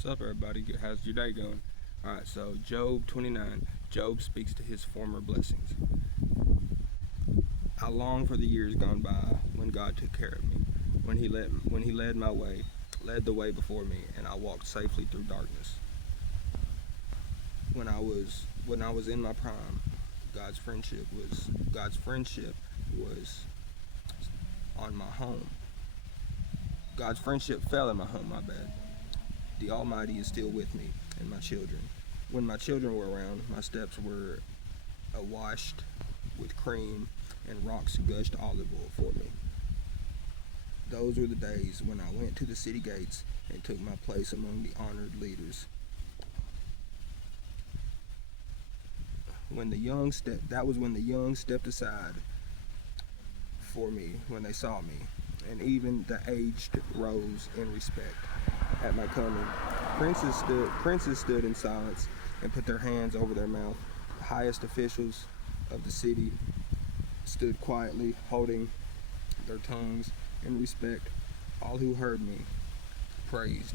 What's up, everybody? How's your day going? Alright, so Job 29. Job speaks to his former blessings. I long for the years gone by when God took care of me, when he led the way before me, and I walked safely through darkness. When I was in my prime, God's friendship was on my home. God's friendship fell in my home, my bad. The Almighty is still with me and my children. When my children were around, my steps were awashed with cream and rocks gushed olive oil for me. Those were the days when I went to the city gates and took my place among the honored leaders. That was when the young stepped aside for me when they saw me, and even the aged rose in respect at my coming. Princes stood in silence and put their hands over their mouth. The highest officials of the city stood quietly, holding their tongues in respect. All who heard me praised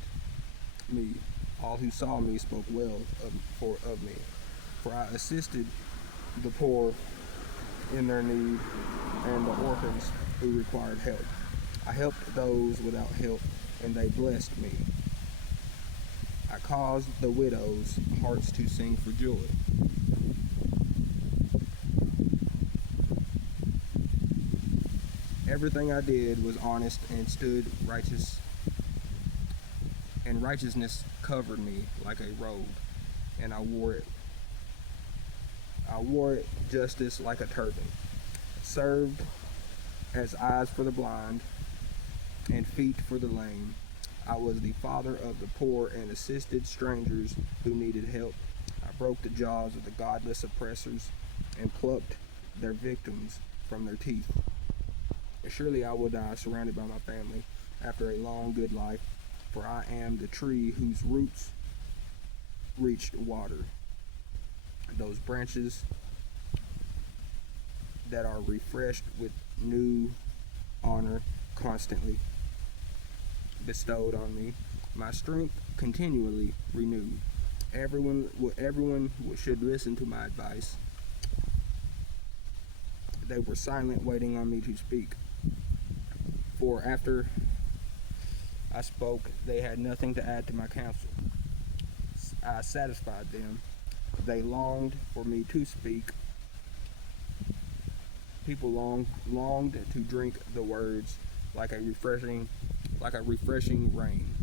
me. All who saw me spoke well of me. For I assisted the poor in their need and the orphans who required help. I helped those without help, and they blessed me. I caused the widows' hearts to sing for joy. Everything I did was honest and stood righteous, and righteousness covered me like a robe, and I wore it justice like a turban. Served as eyes for the blind and feet for the lame. I was the father of the poor and assisted strangers who needed help. I broke the jaws of the godless oppressors and plucked their victims from their teeth. Surely I will die surrounded by my family after a long good life, for I am the tree whose roots reached water. Those branches that are refreshed with new honor constantly bestowed on me, my strength continually renewed. Everyone should listen to my advice. They were silent, waiting on me to speak. For after I spoke, they had nothing to add to my counsel. I satisfied them. They longed for me to speak. People longed to drink the words like a refreshing rain.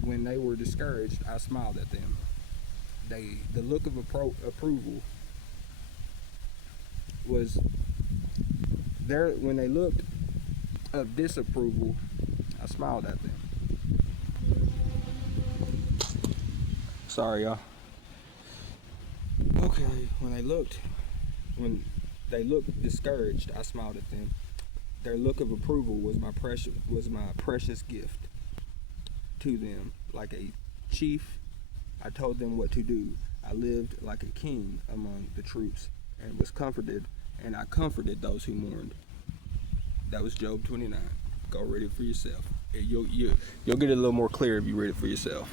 When they were discouraged, I smiled at them. The look of approval was there. When they looked of disapproval, I smiled at them. Sorry, y'all. Okay, when they looked discouraged, I smiled at them. Their look of approval was my precious gift to them. Like a chief, I told them what to do. I lived like a king among the troops and was comforted, and I comforted those who mourned. That was Job 29. Go read it for yourself. You'll get it a little more clear if you read it for yourself.